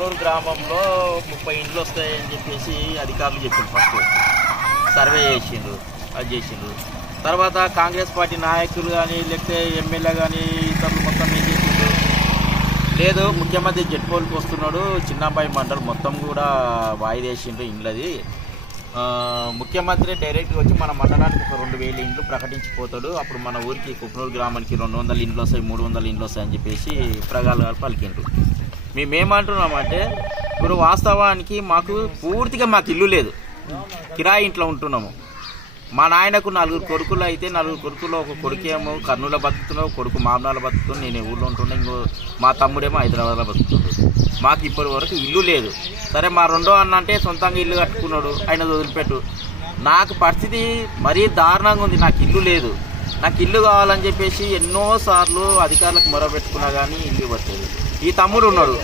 కుప్నూరు గ్రామంలో 30 ఇండ్లు వస్తాయని చెప్పేసి అధికారులు చెప్పిండ్రు. ఫస్ట్ సర్వే చేసిండ్రు, అది చేసిండ్రు. తర్వాత కాంగ్రెస్ పార్టీ నాయకులు కానీ లేకపోతే ఎమ్మెల్యే కానీ ఇతరులు మొత్తం ఏం చేసిండ్రు, లేదు ముఖ్యమంత్రి జడ్పోల్కి వస్తున్నాడు, చిన్నబ్బాయి మండలి మొత్తం కూడా వాయిదేసిండ్రు ఇండ్లది. ముఖ్యమంత్రి డైరెక్ట్గా వచ్చి మన మండలానికి ఒక 2000 ఇండ్లు ప్రకటించిపోతాడు, అప్పుడు మన ఊరికి కుప్నూరు గ్రామానికి 200 ఇండ్లు వస్తాయి, 300 ఇండ్లు వస్తాయని చెప్పేసి ప్రగాలు పలికిండ్రు. మేమేమంటున్నామంటే ఇప్పుడు వాస్తవానికి పూర్తిగా మాకు ఇల్లు లేదు, కిరాయి ఇంట్లో ఉంటున్నాము. మా నాయనకు 4 కొడుకులు అయితే 4 కొడుకుల్లో ఒక కొడుకేమో కర్నూలు బతుకుతున్నావు, కొడుకు మామనాలు బతుకుతున్నావు, నేను ఊళ్ళో ఉంటున్నా, ఇంకో మా తమ్ముడేమో హైదరాబాద్లో బతుకుతున్నాడు. మాకు ఇప్పటి వరకు ఇల్లు లేదు. సరే మా రెండో అన్న అంటే సొంతంగా ఇల్లు కట్టుకున్నాడు, ఆయన వదిలిపెట్టు. నాకు పరిస్థితి మరీ దారుణంగా ఉంది, నాకు ఇల్లు లేదు, నాకు ఇల్లు కావాలని చెప్పేసి ఎన్నోసార్లు అధికారులకు మొరబెట్టుకున్నా కానీ ఇల్లు ఇవ్వట్లేదు. ఈ తమ్ముడు ఉన్నాడు,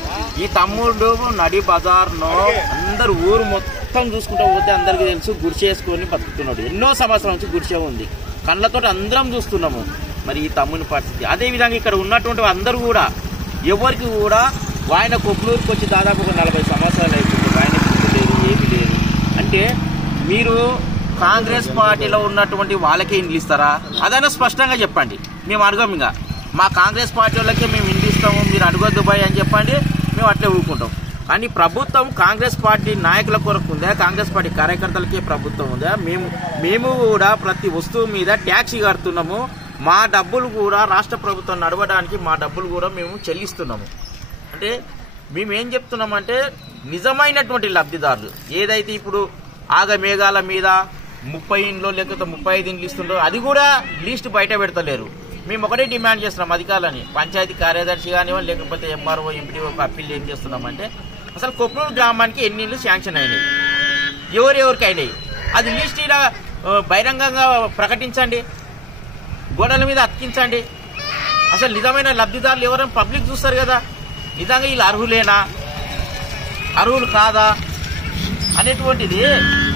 ఈ తమ్ముడు నడి బజార్లో అందరు ఊరు మొత్తం చూసుకుంటూ పోతే అందరికీ తెలుసు గుడిసేసుకొని బతుకుతున్నాడు. ఎన్నో సంవత్సరాల నుంచి గుడిసే ఉంది, కళ్ళతో అందరం చూస్తున్నాము. మరి ఈ తమ్ముని పరిస్థితి అదేవిధంగా ఇక్కడ ఉన్నటువంటి అందరూ కూడా ఎవరికి కూడా ఆయన కుప్నూరుకి వచ్చి దాదాపు ఒక 40 సంవత్సరాలు అయిపోతుంది, ఆయన ఇల్లు లేదు, ఏమీ లేదు. అంటే మీరు కాంగ్రెస్ పార్టీలో ఉన్నటువంటి వాళ్ళకే ఇండ్లు ఇస్తారా? అదైనా స్పష్టంగా చెప్పండి. మేము అడగం, ఇంకా మా కాంగ్రెస్ పార్టీ వాళ్ళకే మేము ఇండ్లు ఇస్తాము, మీరు అడగొద్దు బాయ్ అని చెప్పండి, మేము అట్లే ఊరుకుంటాం. కానీ ప్రభుత్వం కాంగ్రెస్ పార్టీ నాయకుల కొరకు ఉందా, కాంగ్రెస్ పార్టీ కార్యకర్తలకే ప్రభుత్వం ఉందా? మేము కూడా ప్రతి వస్తువు మీద ట్యాక్స్ కడుతున్నాము, మా డబ్బులు కూడా రాష్ట్ర ప్రభుత్వం నడవడానికి మా డబ్బులు కూడా మేము చెల్లిస్తున్నాము. అంటే మేమేం చెప్తున్నామంటే నిజమైనటువంటి లబ్ధిదారులు ఏదైతే ఇప్పుడు ఆగమేఘాల మీద 30 ఇండ్లు లేకపోతే 35 ఇండ్లు ఇస్తుండ్రో అది కూడా లిస్ట్ బయట పెడతలేరు. మేము ఒకటే డిమాండ్ చేస్తున్నాం అధికారులని, పంచాయతీ కార్యదర్శి కానివ్వండి లేకపోతే ఎంఆర్ఓ ఎంపీడీఓ అప్పీల్ ఏం చేస్తున్నామంటే అసలు కుప్నూరు గ్రామానికి ఎన్ని ఇళ్ళు శాంక్షన్ అయినాయి, ఎవరెవరికి అయినాయి, అది లిస్ట్ ఇలా బహిరంగంగా ప్రకటించండి, గోడల మీద అతికించండి. అసలు నిజమైన లబ్ధిదారులు ఎవరైనా పబ్లిక్ చూస్తారు కదా, నిజంగా వీళ్ళు అర్హులేనా అర్హులు కాదా అనేటువంటిది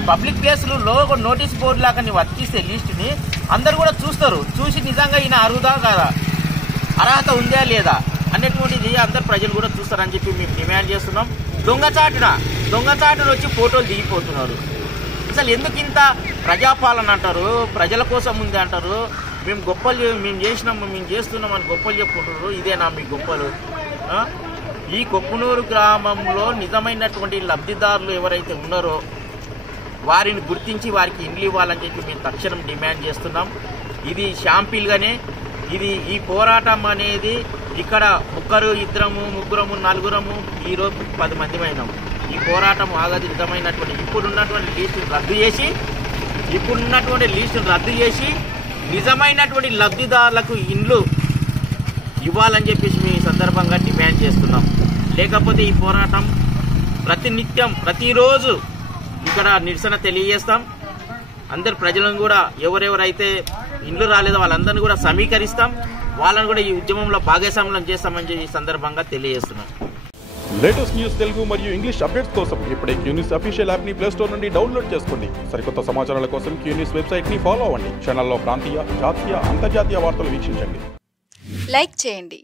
పబ్లిక్ ప్లేస్లలో ఒక నోటీస్ బోర్డు లాగా నువ్వు అతికిస్తే లిస్టుని అందరు కూడా చూస్తారు, చూసి నిజంగా ఈయన అర్హుదా కాదా, అర్హత ఉందా లేదా అనేటువంటిది అందరు ప్రజలు కూడా చూస్తారని చెప్పి మేము డిమాండ్ చేస్తున్నాం. దొంగచాటున వచ్చి ఫోటోలు దిగిపోతున్నారు. అసలు ఎందుకు ఇంత ప్రజాపాలన అంటారు, ప్రజల కోసం ఉంది అంటారు, మేము గొప్పలు మేము చేసినాము మేము చేస్తున్నాం అని గొప్పలు చెప్పుకుంటున్నారు. ఇదేనా మీ గొప్పలు? ఈ కుప్నూరు గ్రామంలో నిజమైనటువంటి లబ్ధిదారులు ఎవరైతే ఉన్నారో వారిని గుర్తించి వారికి ఇండ్లు ఇవ్వాలని చెప్పి మేము తక్షణం డిమాండ్ చేస్తున్నాం. ఇది షాంపిల్గానే ఈ పోరాటం అనేది ఇక్కడ 1, 2, 3, 4 ఈరోజు 10 మంది అయినాము. ఈ పోరాటం ఆగది. నిజమైనటువంటి ఇప్పుడున్నటువంటి లిస్టును రద్దు చేసి నిజమైనటువంటి లబ్ధిదారులకు ఇండ్లు ఇవ్వాలని చెప్పేసి మేము ఈ సందర్భంగా డిమాండ్ చేస్తున్నాం. లేకపోతే ఈ పోరాటం ప్రతినిత్యం ప్రతిరోజు ఇక్కడ నిరసన తెలియజేస్తాం. అందరు ప్రజలను కూడా ఎవరెవరైతే ఇండ్లు రాలేదో వాళ్ళందరినీ కూడా సమీకరిస్తాం, వాళ్ళని కూడా ఈ ఉద్యమంలో భాగస్వామ్యం చేస్తామని చెప్పి ఈ సందర్భంగా తెలియజేస్తున్నాం. లేటెస్ట్ న్యూస్ తెలుగు మరియు ఇంగ్లీష్ అప్డేట్స్ కోసం ఇప్పుడే క్యూన్యూస్ అఫీషియల్ యాప్ ని ప్లే స్టోర్ నుండి డౌన్లోడ్ చేసుకోండి. సరికొత్త సమాచారాల కోసం క్యూన్యూస్ వెబ్సైట్ ని ఫాలో అవ్వండి. ఛానల్లో ప్రాంతీయ, జాతీయ, అంతర్జాతీయ వార్తలు వీక్షించండి. లైక్ చేయండి.